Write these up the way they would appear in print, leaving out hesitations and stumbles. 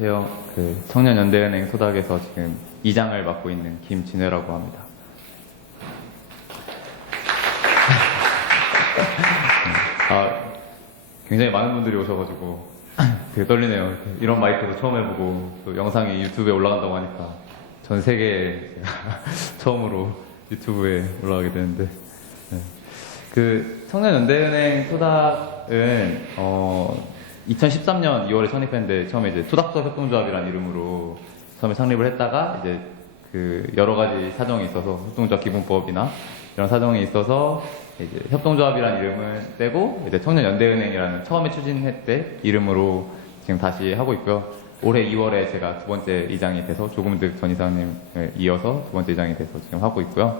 안녕하세요. 청년연대은행 토닥에서 지금 이장을 맡고 있는 김진회라고 합니다. 굉장히 많은 분들이 오셔가지고 되게 떨리네요. 이런 마이크도 처음 해보고 또 영상이 유튜브에 올라간다고 하니까 전 세계에 처음으로 유튜브에 올라가게 되는데, 청년연대은행 토닥은 2013년 2월에 창립했는데, 처음에 이제 토닥서 협동조합이라는 이름으로 처음에 창립을 했다가 이제 여러 가지 사정이 있어서, 협동조합 기본법이나 이런 사정이 있어서 이제 협동조합이라는 이름을 떼고 이제 청년연대은행이라는 처음에 추진할 때 이름으로 지금 다시 하고 있고요. 올해 2월에 제가 두 번째 이장이 돼서 조금득 전 이사님을 이어서 두 번째 이장이 돼서 지금 하고 있고요.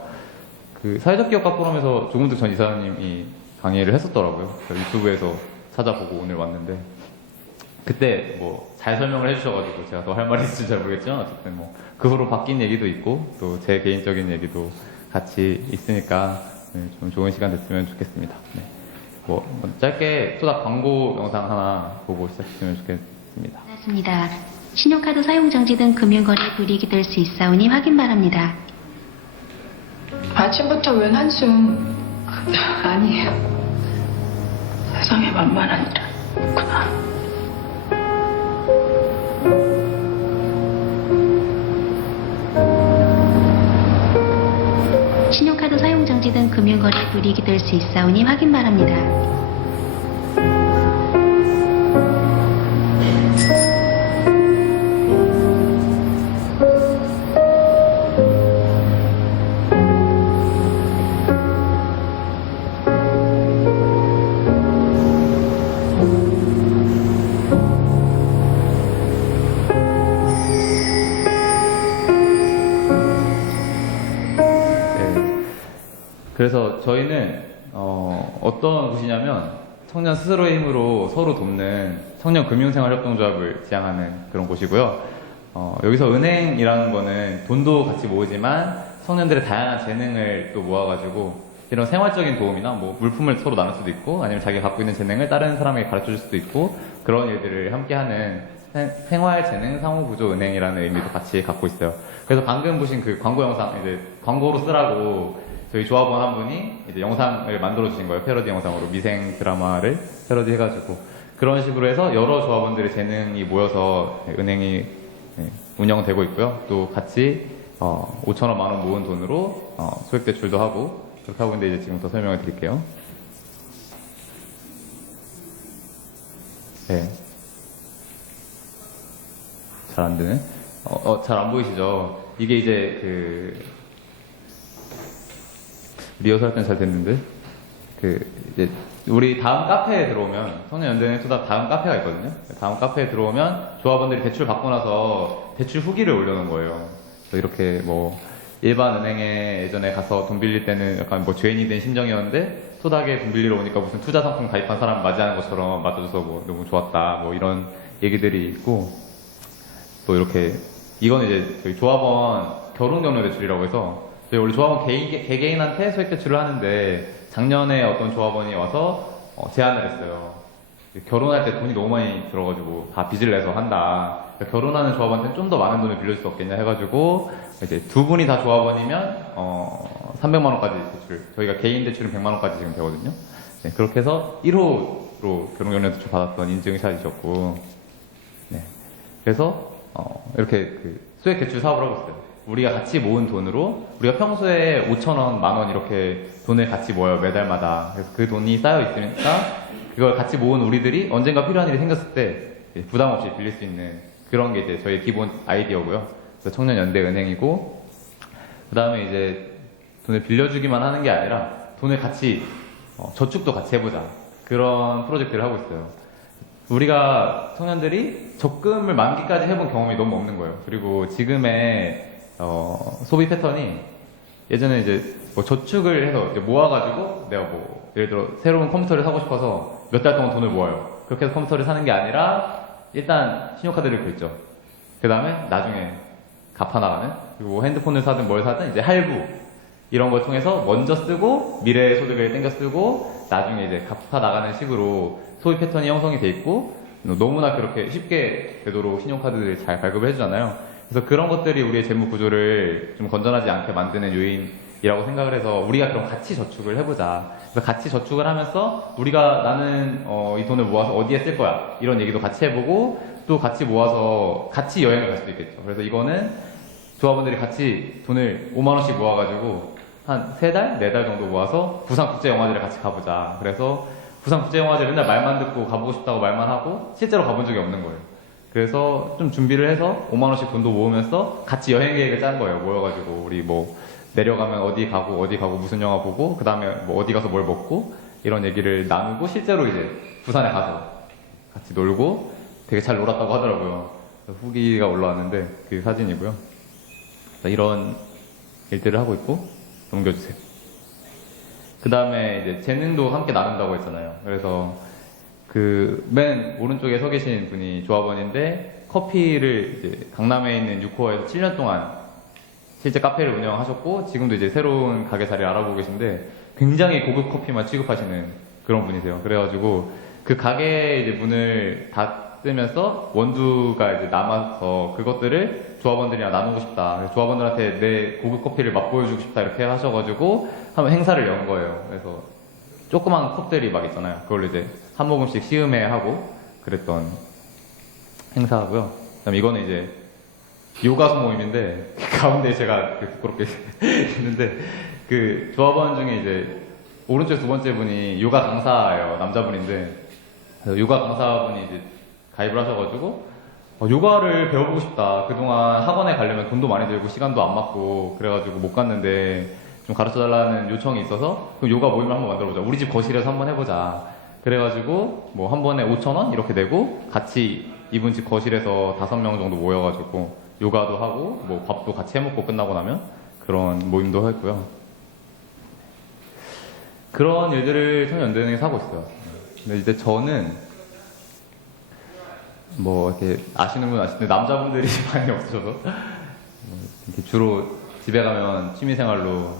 사회적 기업가 포럼에서 조금득 전 이사님이 강의를 했었더라고요. 유튜브에서 찾아보고 오늘 왔는데, 그때 잘 설명을 해주셔가지고 제가 더 할 말이 있을지 잘 모르겠지만, 어쨌든 그 후로 바뀐 얘기도 있고 또 제 개인적인 얘기도 같이 있으니까 좀 좋은 시간 됐으면 좋겠습니다. 짧게 토닥 광고 영상 하나 보고 시작했으면 좋겠습니다. 반갑습니다. 신용카드 사용정지 등 금융거래 불이익이 될 수 있사오니 확인 바랍니다. 아침부터 웬 한숨. 아니에요. 세상에 만만한 일은 없구나. 신용카드 사용정지 등 금융거래 불이익이 될 수 있사오니 확인 바랍니다. 그래서 저희는 어떤 곳이냐면 청년 스스로의 힘으로 서로 돕는 청년 금융생활협동조합을 지향하는 그런 곳이고요. 여기서 은행이라는 거는 돈도 같이 모으지만 청년들의 다양한 재능을 또 모아가지고 이런 생활적인 도움이나 물품을 서로 나눌 수도 있고, 아니면 자기가 갖고 있는 재능을 다른 사람에게 가르쳐 줄 수도 있고, 그런 일들을 함께하는 생활재능 상호구조 은행이라는 의미도 같이 갖고 있어요. 그래서 방금 보신 광고 영상, 이제 광고로 쓰라고 저희 조합원 한 분이 이제 영상을 만들어 주신 거예요. 패러디 영상으로 미생 드라마를 패러디 해가지고, 그런 식으로 해서 여러 조합원들의 재능이 모여서 은행이 운영되고 있고요. 또 같이 5천원, 만원 모은 돈으로 소액 대출도 하고 그렇게 하고 있는데, 이제 지금부터 설명을 드릴게요. 잘 안 되네. 잘 안 보이시죠? 이게 이제 리허설 할 땐 잘 됐는데, 이제 우리 다음 카페에 들어오면, 청년연대은행 토닥 다음 카페가 있거든요. 다음 카페에 들어오면 조합원들이 대출 받고 나서 대출 후기를 올려놓은 거예요. 이렇게 일반 은행에 예전에 가서 돈 빌릴 때는 약간 죄인이 된 심정이었는데, 토닥에 돈 빌리러 오니까 무슨 투자 상품 가입한 사람 맞이하는 것처럼 맞아줘서 너무 좋았다, 이런 얘기들이 있고, 또 이렇게, 이건 이제 저희 조합원 결혼 경로 대출이라고 해서, 저희 원래 조합원 개개인한테 소액 대출을 하는데, 작년에 어떤 조합원이 와서 제안을 했어요. 결혼할 때 돈이 너무 많이 들어가지고 다 빚을 내서 한다. 그러니까 결혼하는 조합원한테는 좀 더 많은 돈을 빌릴 수 없겠냐 해가지고, 이제 두 분이 다 조합원이면 300만 원까지 대출, 저희가 개인 대출은 100만 원까지 지금 되거든요. 그렇게 해서 1호로 결혼 경로 대출 받았던 인증샷이셨고, 그래서 이렇게 소액 대출 사업을 하고 있어요. 우리가 같이 모은 돈으로, 우리가 평소에 5천원, 만원 이렇게 돈을 같이 모여요, 매달마다. 그래서 그 돈이 쌓여 있으니까 그걸 같이 모은 우리들이 언젠가 필요한 일이 생겼을 때 부담 없이 빌릴 수 있는 그런 게 이제 저희 기본 아이디어고요. 그래서 청년연대은행이고, 그 다음에 이제 돈을 빌려주기만 하는 게 아니라 돈을 같이 저축도 같이 해보자, 그런 프로젝트를 하고 있어요. 우리가 청년들이 적금을 만기까지 해본 경험이 너무 없는 거예요. 그리고 지금의 소비 패턴이, 예전에 이제 저축을 해서 이제 모아가지고 내가 예를 들어 새로운 컴퓨터를 사고 싶어서 몇 달 동안 돈을 모아요. 그렇게 해서 컴퓨터를 사는 게 아니라 일단 신용카드를 긁죠. 그 다음에 나중에 갚아나가는, 그리고 핸드폰을 사든 뭘 사든 이제 할부 이런 걸 통해서 먼저 쓰고 미래의 소득을 땡겨 쓰고 나중에 이제 갚아나가는 식으로 소비 패턴이 형성이 돼 있고, 너무나 그렇게 쉽게 되도록 신용카드를 잘 발급을 해주잖아요. 그래서 그런 것들이 우리의 재무 구조를 좀 건전하지 않게 만드는 요인이라고 생각을 해서 우리가 그럼 같이 저축을 해보자. 그래서 같이 저축을 하면서 우리가 나는 이 돈을 모아서 어디에 쓸 거야 이런 얘기도 같이 해보고 또 같이 모아서 같이 여행을 갈 수도 있겠죠. 그래서 이거는 조합원들이 같이 돈을 5만 원씩 모아가지고 한 3달, 4달 정도 모아서 부산국제영화제를 같이 가보자. 그래서 부산국제영화제 맨날 말만 듣고 가보고 싶다고 말만 하고 실제로 가본 적이 없는 거예요. 그래서 좀 준비를 해서 5만 원씩 돈도 모으면서 같이 여행 계획을 짠 거예요. 모여가지고 우리 뭐 내려가면 어디 가고 무슨 영화 보고 그 다음에 뭐 어디 가서 뭘 먹고 이런 얘기를 나누고 실제로 이제 부산에 가서 같이 놀고 되게 잘 놀았다고 하더라고요. 그래서 후기가 올라왔는데 그 사진이고요. 이런 일들을 하고 있고 넘겨주세요. 그 다음에 이제 재능도 함께 나눈다고 했잖아요. 그래서 그 맨 오른쪽에 서 계신 분이 조합원인데 커피를 이제 강남에 있는 6호에서 7년 동안 실제 카페를 운영하셨고 지금도 이제 새로운 가게 자리를 알아보고 계신데 굉장히 고급 커피만 취급하시는 그런 분이세요. 그래가지고 그 가게 이제 문을 닫으면서 원두가 이제 남아서 그것들을 조합원들이랑 나누고 싶다. 그래서 조합원들한테 내 고급 커피를 맛보여주고 싶다 이렇게 하셔가지고 한번 행사를 연 거예요. 그래서 조그만 컵들이 막 있잖아요. 그걸로 이제 한 모금씩 시음해 하고 그랬던 행사고요. 그다음에 이거는 이제 요가 모임인데 가운데 제가 부끄럽게 있는데 그 조합원 중에 이제 오른쪽 두 번째 분이 요가 강사예요. 남자분인데 요가 강사분이 이제 가입을 하셔가지고 요가를 배워보고 싶다. 그동안 학원에 가려면 돈도 많이 들고 시간도 안 맞고 그래가지고 못 갔는데 좀 가르쳐달라는 요청이 있어서 그럼 요가 모임을 한번 만들어보자. 우리 집 거실에서 한번 해보자. 그래가지고 뭐 한 번에 5,000원 이렇게 내고 같이 이분 집 거실에서 5명 정도 모여가지고 요가도 하고 뭐 밥도 같이 해먹고 끝나고 나면 그런 모임도 했고요. 그런 일들을 청년연대은행에서 하고 있어요. 근데 이제 저는 뭐 이렇게 아시는 분 아시는데 남자분들이 많이 없으셔서 이렇게 주로 집에 가면 취미생활로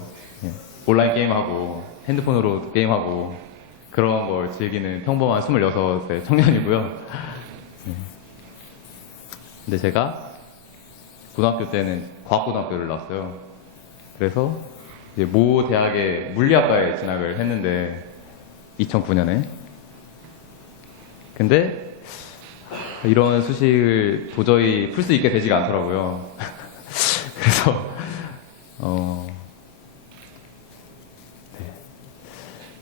온라인 게임하고 핸드폰으로 게임하고 그런 걸 즐기는 평범한 26세 청년이고요. 근데 제가 고등학교 때는 과학고등학교를 나왔어요. 그래서 이제 모 대학의 물리학과에 진학을 했는데 2009년에 근데 이런 수식을 도저히 풀 수 있게 되지가 않더라고요. 그래서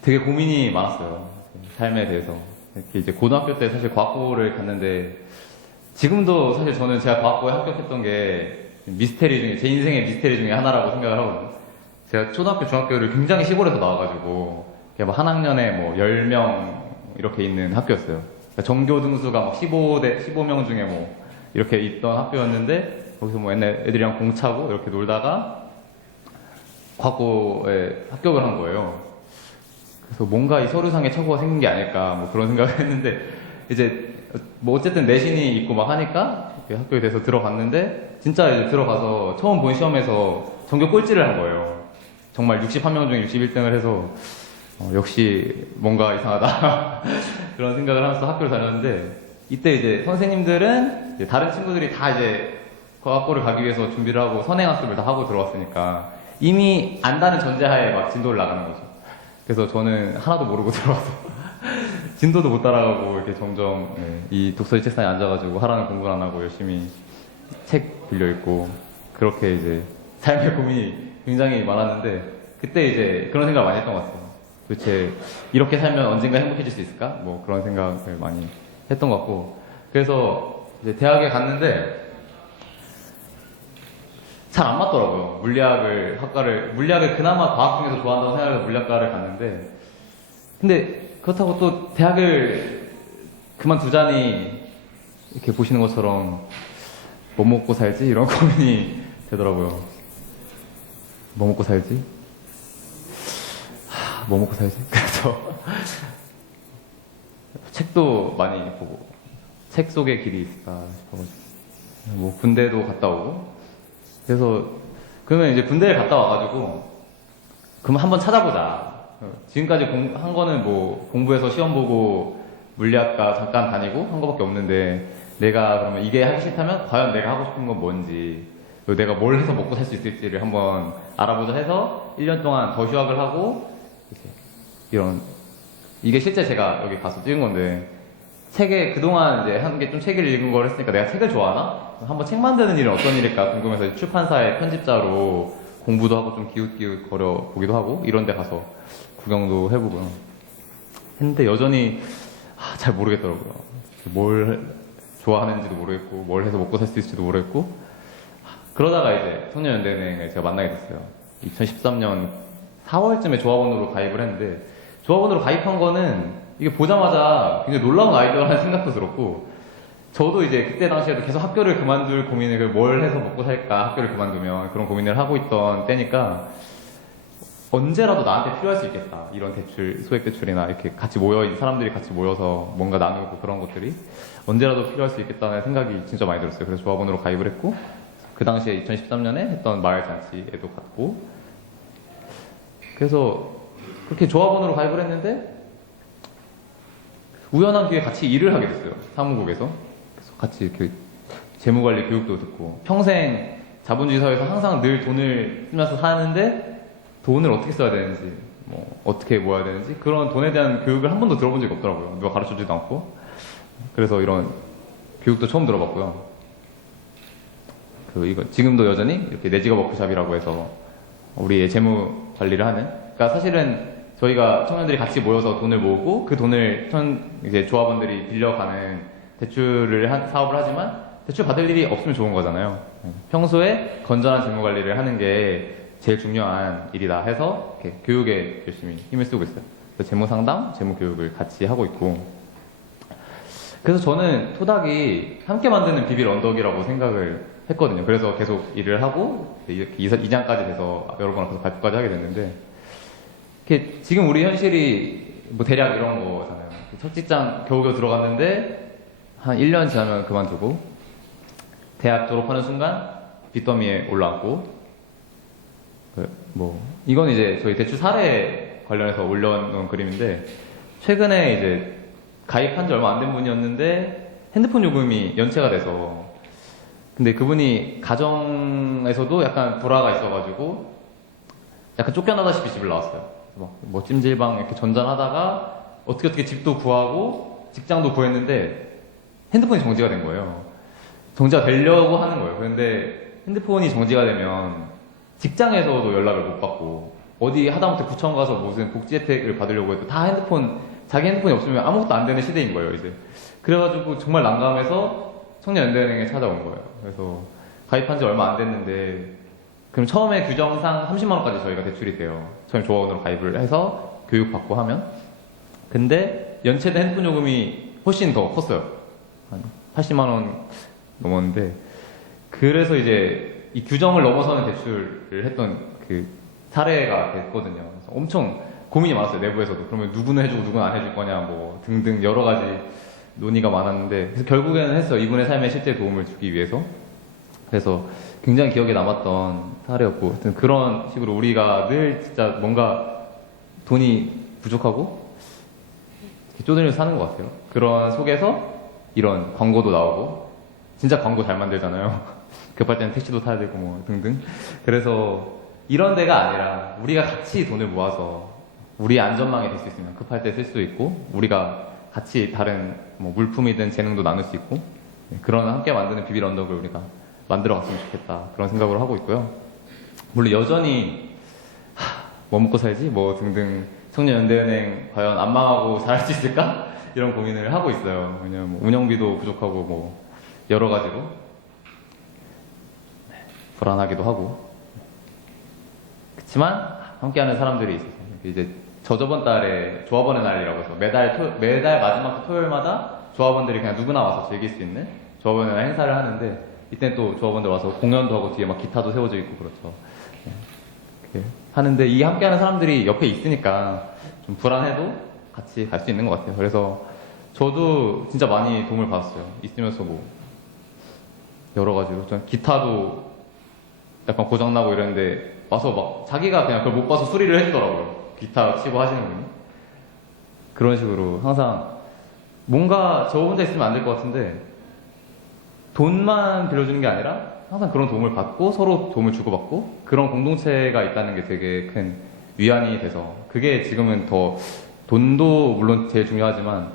되게 고민이 많았어요. 삶에 대해서. 이렇게 이제 고등학교 때 사실 과학고를 갔는데 지금도 사실 저는 제가 과학고에 합격했던 게 미스테리 중에 제 인생의 미스테리 중에 하나라고 생각을 하거든요. 제가 초등학교, 중학교를 굉장히 시골에서 나와가지고 뭐 한 학년에 뭐 10명 이렇게 있는 학교였어요. 그러니까 전교 등수가 막 15명 중에 뭐 이렇게 있던 학교였는데 거기서 뭐 옛날 애들이랑 공 차고 이렇게 놀다가 과학고에 합격을 한 거예요. 그래서 뭔가 이 서류상에 착오가 생긴 게 아닐까 뭐 그런 생각을 했는데 이제 뭐 어쨌든 내신이 있고 막 하니까 학교에 대해서 들어갔는데 진짜 이제 들어가서 처음 본 시험에서 전교 꼴찌를 한 거예요. 정말 61명 중에 61등을 해서 역시 뭔가 이상하다 그런 생각을 하면서 학교를 다녔는데 이때 이제 선생님들은 이제 다른 친구들이 다 이제 과학고를 가기 위해서 준비를 하고 선행학습을 다 하고 들어왔으니까 이미 안다는 전제하에 막 진도를 나가는 거죠. 그래서 저는 하나도 모르고 들어와서 진도도 못 따라가고 이렇게 점점 이 독서실 책상에 앉아가지고 하라는 공부를 안 하고 열심히 책 빌려 읽고 그렇게 이제 삶의 고민이 굉장히 많았는데 그때 이제 그런 생각을 많이 했던 것 같아요. 도대체 이렇게 살면 언젠가 행복해질 수 있을까? 뭐 그런 생각을 많이 했던 것 같고 그래서 이제 대학에 갔는데 잘 안 맞더라고요. 물리학을 그나마 과학 중에서 좋아한다고 생각해서 물리학과를 갔는데 근데 그렇다고 또 대학을 그만두자니 이렇게 보시는 것처럼 뭐 먹고 살지? 이런 고민이 되더라고요. 뭐 먹고 살지? 뭐 먹고 살지? 그래서 책도 많이 보고 책 속에 길이 있을까 싶어가지고 뭐 군대도 갔다 오고 그래서 그러면 이제 군대를 갔다 와가지고 그럼 한번 찾아보자. 지금까지 한 거는 뭐 공부해서 시험 보고 물리학과 잠깐 다니고 한 거밖에 없는데 내가 그러면 이게 하기 싫다면 과연 내가 하고 싶은 건 뭔지 그리고 내가 뭘 해서 먹고 살 수 있을지를 한번 알아보자 해서 1년 동안 더 휴학을 하고 이런 이게 실제 제가 여기 가서 찍은 건데 책에 그동안 이제 한 게 좀 책을 읽은 걸 했으니까 내가 책을 좋아하나? 한번 책 만드는 일은 어떤 일일까 궁금해서 출판사의 편집자로 공부도 하고 좀 기웃기웃 거려 보기도 하고 이런 데 가서 구경도 해보고요. 했는데 여전히 잘 모르겠더라고요. 뭘 좋아하는지도 모르겠고 뭘 해서 먹고 살 수 있을지도 모르겠고 그러다가 이제 청년연대은행을 제가 만나게 됐어요. 2013년 4월쯤에 조합원으로 가입을 했는데 조합원으로 가입한 거는 이게 보자마자 굉장히 놀라운 아이디어라는 생각도 들었고 저도 이제 그때 당시에도 계속 학교를 그만둘 고민을 뭘 해서 먹고 살까 학교를 그만두면 그런 고민을 하고 있던 때니까 언제라도 나한테 필요할 수 있겠다 이런 대출 소액 대출이나 이렇게 같이 모여 사람들이 같이 모여서 뭔가 나누고 그런 것들이 언제라도 필요할 수 있겠다는 생각이 진짜 많이 들었어요. 그래서 조합원으로 가입을 했고 그 당시에 2013년에 했던 마을 잔치에도 갔고 그래서 그렇게 조합원으로 가입을 했는데 우연한 기회에 같이 일을 하게 됐어요. 사무국에서. 그래서 같이 이렇게 재무관리 교육도 듣고 평생 자본주의 사회에서 항상 늘 돈을 쓰면서 사는데 돈을 어떻게 써야 되는지 뭐 어떻게 모아야 되는지 그런 돈에 대한 교육을 한 번도 들어본 적이 없더라고요. 누가 가르쳐주지도 않고 그래서 이런 교육도 처음 들어봤고요. 이거 지금도 여전히 이렇게 내 직업 워크샵이라고 해서 우리의 재무 관리를 하는 그러니까 사실은 저희가 청년들이 같이 모여서 돈을 모으고 그 돈을 이제 조합원들이 빌려가는 대출을 사업을 하지만 대출 받을 일이 없으면 좋은 거잖아요. 평소에 건전한 재무 관리를 하는 게 제일 중요한 일이다 해서 이렇게 교육에 열심히 힘을 쓰고 있어요. 그래서 재무 상담, 재무 교육을 같이 하고 있고 그래서 저는 토닥이 함께 만드는 비빌 언덕이라고 생각을 했거든요. 그래서 계속 일을 하고 이렇게 이장까지 돼서 여러 번 앞에서 발표까지 하게 됐는데 이렇게 지금 우리 현실이 뭐 대략 이런 거잖아요. 첫 직장 겨우겨우 들어갔는데 한 1년 지나면 그만두고 대학 졸업하는 순간 빚더미에 올라왔고 이건 이제 저희 대출 사례 관련해서 올려놓은 그림인데 최근에 이제 가입한 지 얼마 안 된 분이었는데 핸드폰 요금이 연체가 돼서 근데 그분이 가정에서도 약간 불화가 있어가지고 약간 쫓겨나다시피 집을 나왔어요. 뭐 찜질방 이렇게 전전하다가 어떻게 집도 구하고 직장도 구했는데 핸드폰이 정지가 된 거예요. 정지가 되려고 하는 거예요. 그런데 핸드폰이 정지가 되면 직장에서도 연락을 못 받고 어디 하다못해 구청 가서 무슨 복지 혜택을 받으려고 해도 다 자기 핸드폰이 없으면 아무것도 안 되는 시대인 거예요, 이제. 그래가지고 정말 난감해서 청년연대은행에 찾아온 거예요. 그래서 가입한 지 얼마 안 됐는데 그럼 처음에 규정상 30만 원까지 저희가 대출이 돼요. 처음 조합원으로 가입을 해서 교육받고 하면. 근데 연체된 핸드폰 요금이 훨씬 더 컸어요. 한 80만 원 넘었는데 그래서 이제 이 규정을 넘어서는 대출을 했던 그 사례가 됐거든요. 그래서 엄청 고민이 많았어요, 내부에서도. 그러면 누구는 해주고 누구는 안 해줄 거냐, 뭐 등등 여러 가지 논의가 많았는데 그래서 결국에는 했어요. 이분의 삶에 실제 도움을 주기 위해서. 그래서 굉장히 기억에 남았던 사례였고 하여튼 그런 식으로 우리가 늘 진짜 뭔가 돈이 부족하고 쪼들려 사는 것 같아요. 그런 속에서 이런 광고도 나오고 진짜 광고 잘 만들잖아요. 급할 때는 택시도 타야 되고 뭐 등등. 그래서 이런 데가 아니라 우리가 같이 돈을 모아서 우리의 안전망이 될 수 있으면 급할 때 쓸 수 있고 우리가 같이 다른 뭐 물품이든 재능도 나눌 수 있고 그런 함께 만드는 비빌 언덕을 우리가 만들어 갔으면 좋겠다 그런 생각으로 하고 있고요. 물론 여전히 뭐 먹고 살지 뭐 등등 청년연대은행 과연 안 망하고 잘할 수 있을까 이런 고민을 하고 있어요. 왜냐면 뭐 운영비도 부족하고 뭐 여러 가지로 불안하기도 하고 그렇지만 함께하는 사람들이 있어서 이제 저번 달에 조합원의 날이라고 해서 매달 마지막 토요일마다 조합원들이 그냥 누구나 와서 즐길 수 있는 조합원의 날 행사를 하는데 이때 또 조합원들 와서 공연도 하고 뒤에 막 기타도 세워져 있고 그렇죠. 이렇게 하는데 이 함께하는 사람들이 옆에 있으니까 좀 불안해도 같이 갈 수 있는 것 같아요. 그래서 저도 진짜 많이 도움을 받았어요. 있으면서 뭐 여러 가지로 전 기타도 약간 고장나고 이랬는데 와서 막 자기가 그냥 그걸 못 봐서 수리를 해주더라고요. 기타 치고 하시는 분이. 그런 식으로 항상 뭔가 저 혼자 있으면 안 될 것 같은데 돈만 빌려주는 게 아니라 항상 그런 도움을 받고 서로 도움을 주고받고 그런 공동체가 있다는 게 되게 큰 위안이 돼서 그게 지금은 더 돈도 물론 제일 중요하지만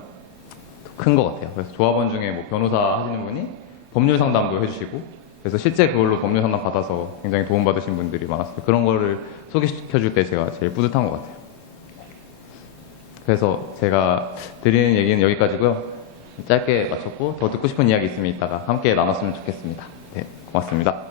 큰 것 같아요. 그래서 조합원 중에 뭐 변호사 하시는 분이 법률 상담도 해주시고 그래서 실제 그걸로 법률 상담 받아서 굉장히 도움받으신 분들이 많았어요. 그런 거를 소개시켜줄 때 제가 제일 뿌듯한 것 같아요. 그래서 제가 드리는 얘기는 여기까지고요. 짧게 마쳤고 더 듣고 싶은 이야기 있으면 이따가 함께 나눴으면 좋겠습니다. 네, 고맙습니다.